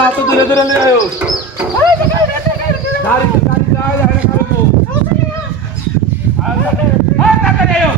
হাত ধরে ধরে নিয়ে আয়ো গাড়ি গাড়ি যায় না করবো আর তাড়াতাড়ি আয়ো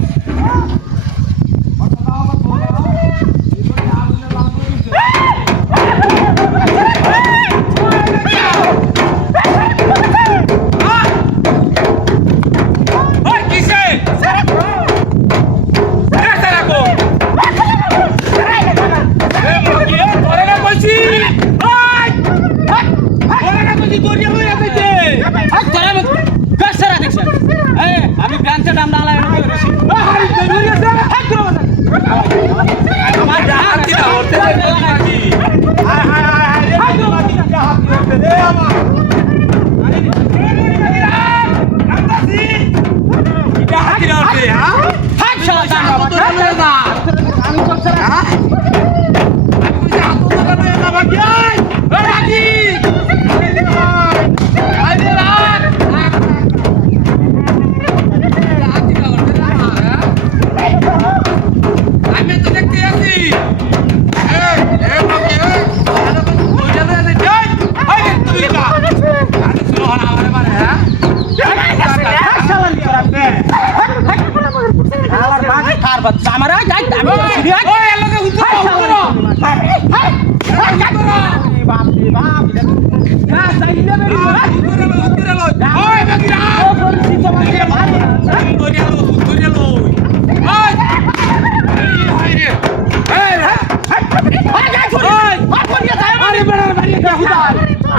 আমি ব্রাঞ্চের নাম না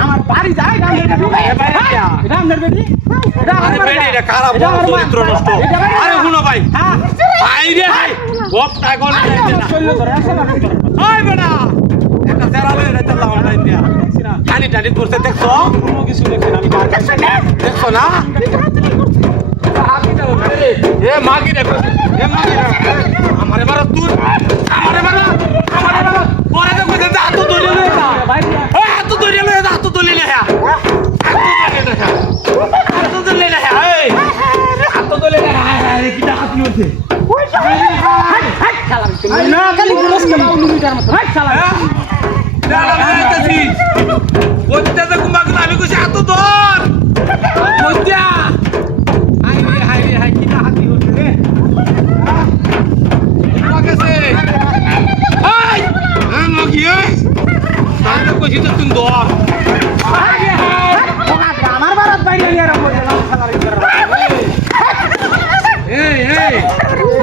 আমার বাড়ি যায় খারাপ চরিত্র নষ্ট আরে শুনো ভাই ভাই রে ভাই গপটা কোন ওই বেটা একটা তেরালে রে তেলা অনলাইন দিয়া টানি টানি করতে দেখছো কোনো কিছু দেখছ না আমি দেখছো না এ মাগি রে আমারে মারা তুই আমারে মারা পরে তো কইতে হাত ধরে লয়ে যা এই হাত ধরে লয়ে যা হাত ধরে লয়ে যা হাত ধরে লয়ে যা এই হাত ধরে লয়ে যা কিটা হাত নিতে ওই শালা না খালি গুলস না উনিটার মত হাই শালা দাঁড়া মাইতেছি ওইটা তো কুমাগলা আমি কইছি হাত ধর ওইটা হাই কিটা হাত নিতে রে কাছে হাই মগি তাহলে কইছি তো তুমি দর আমার বারাত বাইরে নিয়ে রাখো এই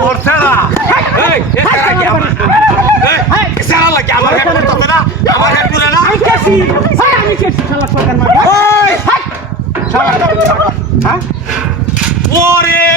ওরছাড়া এই এছাড়া কি আমার এই এছাড়া লাগে আমার হেড করতে না আমার হেড করে না আমি কেছি শালা সরকার মার ওই শালা হ্যাঁ ওরে